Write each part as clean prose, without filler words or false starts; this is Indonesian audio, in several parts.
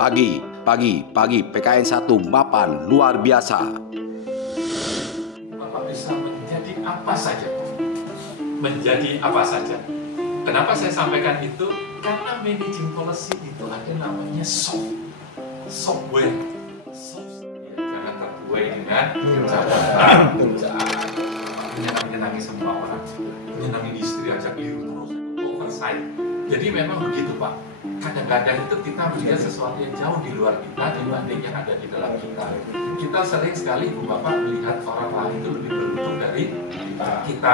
Pagi, PKN 1 mapan luar biasa. Bapak bisa menjadi apa saja. Menjadi apa saja. Kenapa saya sampaikan itu? Karena managing policy itu ada namanya software. Jangan terbuai dengan kerjaan. Menyenangi semua orang. Menyenangi istri aja keliru terus. Oversight. Jadi memang begitu Pak. Kadang-kadang itu kita melihat sesuatu yang jauh di luar kita dibanding yang ada di dalam kita. Kita sering sekali Bu Bapak melihat orang lain itu lebih beruntung dari kita.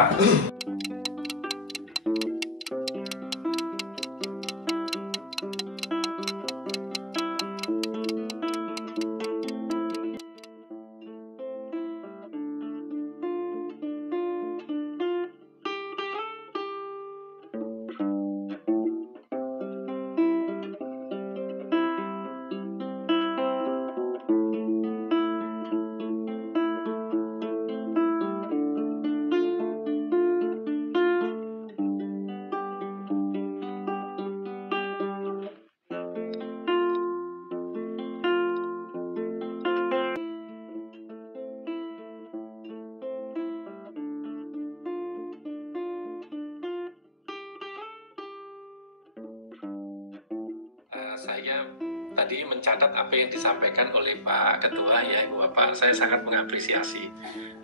Saya tadi mencatat apa yang disampaikan oleh Pak Ketua ya Ibu Bapak, saya sangat mengapresiasi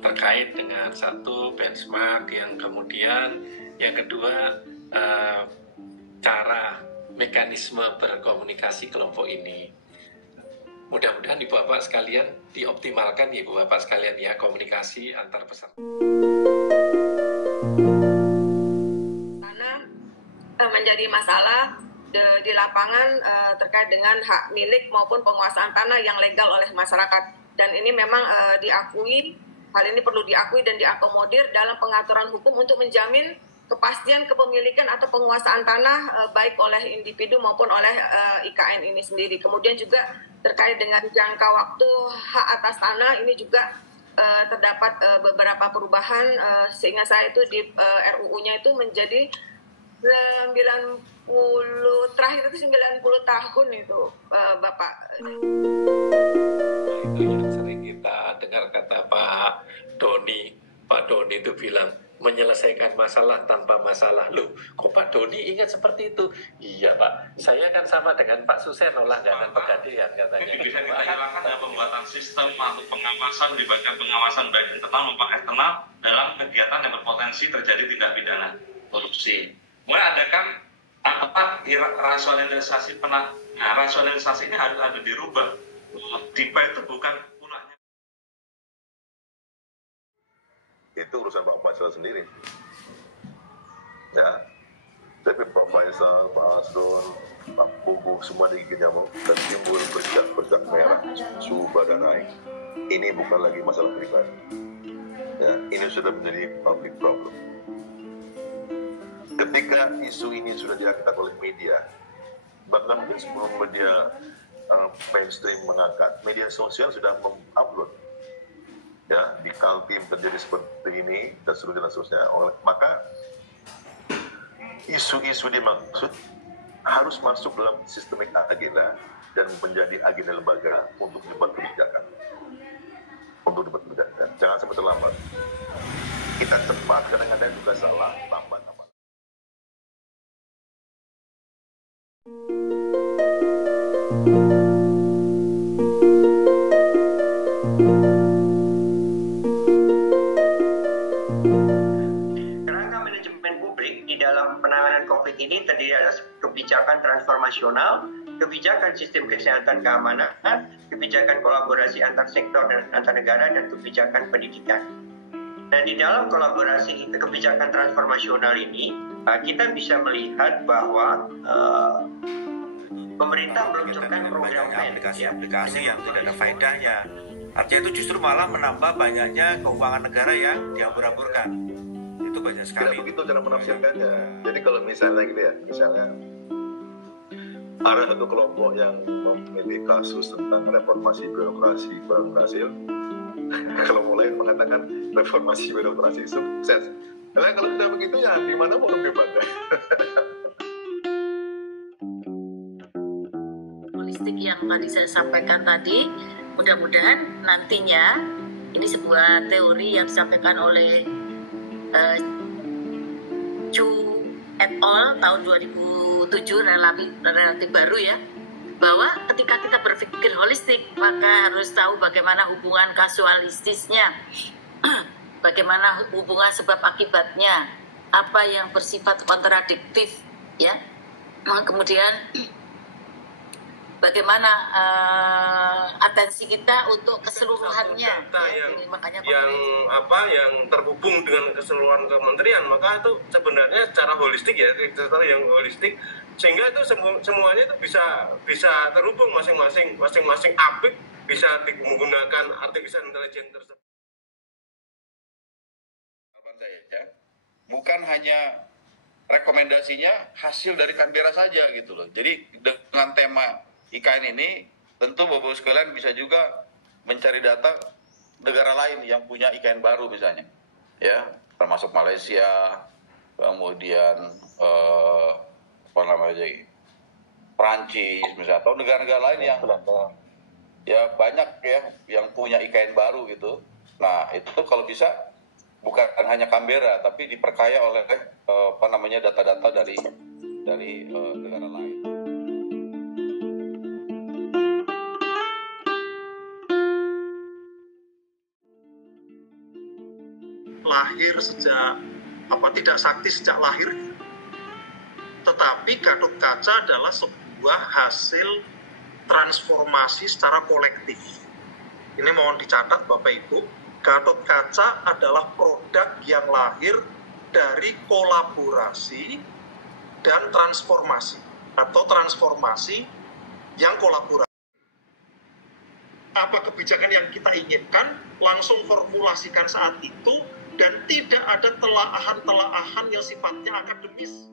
terkait dengan satu benchmark, yang kemudian yang kedua cara mekanisme berkomunikasi kelompok ini. Mudah-mudahan Ibu Bapak sekalian dioptimalkan ya Ibu Bapak sekalian ya, komunikasi antar peserta. Karena menjadi masalah di lapangan terkait dengan hak milik maupun penguasaan tanah yang legal oleh masyarakat, dan ini memang diakui, hal ini perlu diakui dan diakomodir dalam pengaturan hukum untuk menjamin kepastian kepemilikan atau penguasaan tanah baik oleh individu maupun oleh IKN ini sendiri. Kemudian juga terkait dengan jangka waktu hak atas tanah ini juga terdapat beberapa perubahan, sehingga saya itu di RUU-nya itu menjadi 90 tahun itu Bapak. Itu yang sering kita dengar kata Pak Doni itu bilang menyelesaikan masalah tanpa masalah. Loh, kok Pak Doni ingat seperti itu? Iya Pak, saya kan sama dengan Pak Suseno, langganan Pegadaian katanya. Ini bisa kita hilangkan dengan pembuatan sistem atau pengawasan, melibatkan pengawasan baik internal maupun eksternal dalam kegiatan yang berpotensi terjadi tindak pidana korupsi. Mulai adakan rasionalisasi rasionalisasi ini harus ada dirubah. DIPA itu bukan punahnya. Itu urusan Pak Faisal sendiri. Ya, tapi Pak Faisal, Pak Asdon, Pak Bubu semua digigit nyamuk dan timbul bercak merah, suhu badan naik. Ini bukan lagi masalah pribadi. Ya, ini sudah menjadi public problem. Ketika isu ini sudah diangkat oleh media, bahkan sebelum media mainstream mengangkat, media sosial sudah mengupload, ya di Kaltim terjadi seperti ini dan seterusnya. Maka isu-isu dimaksud harus masuk dalam sistemik agenda dan menjadi agenda lembaga untuk dibuat kebijakan. Jangan sampai terlambat. Kita cepat, kadang-kadang juga salah, lambat. Kerangka manajemen publik di dalam penanganan COVID ini terdiri atas kebijakan transformasional, kebijakan sistem kesehatan keamanan, kebijakan kolaborasi antar sektor dan antar negara, dan kebijakan pendidikan. Dan di dalam kolaborasi kebijakan transformasional ini, kita bisa melihat bahwa pemerintah meluncurkan program aplikasi yang tidak ada faedahnya. Artinya itu justru malah menambah banyaknya keuangan negara yang diambur-amburkan. Itu banyak sekali. Tidak begitu cara menafsirkannya. Jadi kalau misalnya gini ya, ada satu kelompok yang memilih kasus tentang reformasi birokrasi kurang berhasil. Kelompok lain mengatakan reformasi birokrasi sukses. Nah, kalau tidak begitu ya di mana mau debatnya? holistik yang tadi saya sampaikan tadi, mudah-mudahan nantinya ini sebuah teori yang disampaikan oleh Chu et al. Tahun 2007, relatif baru ya, bahwa ketika kita berpikir holistik maka harus tahu bagaimana hubungan kasualistisnya, bagaimana hubungan sebab akibatnya, apa yang bersifat kontradiktif ya, kemudian bagaimana atensi kita untuk keseluruhannya data ya, yang makanya yang terhubung dengan keseluruhan kementerian, maka itu sebenarnya secara holistik ya, kita tahu yang holistik, sehingga itu semuanya itu bisa terhubung, masing-masing apik bisa menggunakan artificial intelligence tersebut. Ya, bukan hanya rekomendasinya hasil dari Canberra saja gitu loh. Jadi dengan tema IKN ini tentu Bapak sekalian bisa juga mencari data negara lain yang punya IKN baru misalnya, ya, termasuk Malaysia, kemudian Perancis misalnya, atau negara-negara lain yang ya banyak ya yang punya IKN baru gitu. Nah itu kalau bisa bukan hanya Canberra tapi diperkaya oleh data-data dari negara lain. Lahir tidak sakti sejak lahir, tetapi Gatotkaca adalah sebuah hasil transformasi secara kolektif. Ini mohon dicatat Bapak Ibu, Gatotkaca adalah produk yang lahir dari kolaborasi dan transformasi, atau transformasi yang kolaborasi. Apa kebijakan yang kita inginkan, langsung formulasikan saat itu, dan tidak ada telaahan-telaahan yang sifatnya akademis.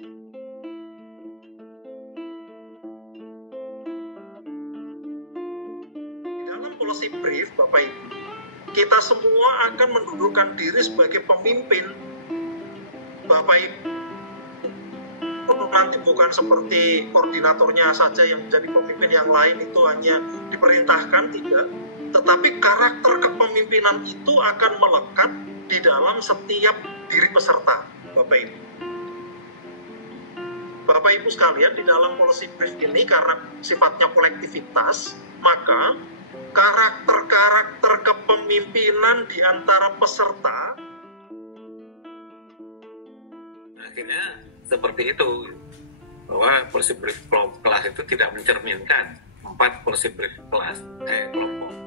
Di dalam policy brief, Bapak Ibu, kita semua akan mendudukkan diri sebagai pemimpin. Bapak Ibu nanti bukan seperti koordinatornya saja yang menjadi pemimpin, yang lain itu hanya diperintahkan, tidak. Tetapi karakter kepemimpinan itu akan melekat di dalam setiap diri peserta, Bapak Ibu. Bapak Ibu sekalian, di dalam policy brief ini karena sifatnya kolektivitas, maka karakter-karakter kepemimpinan di antara peserta akhirnya seperti itu, bahwa policy brief kelas itu tidak mencerminkan 4 policy brief kelas kelompok.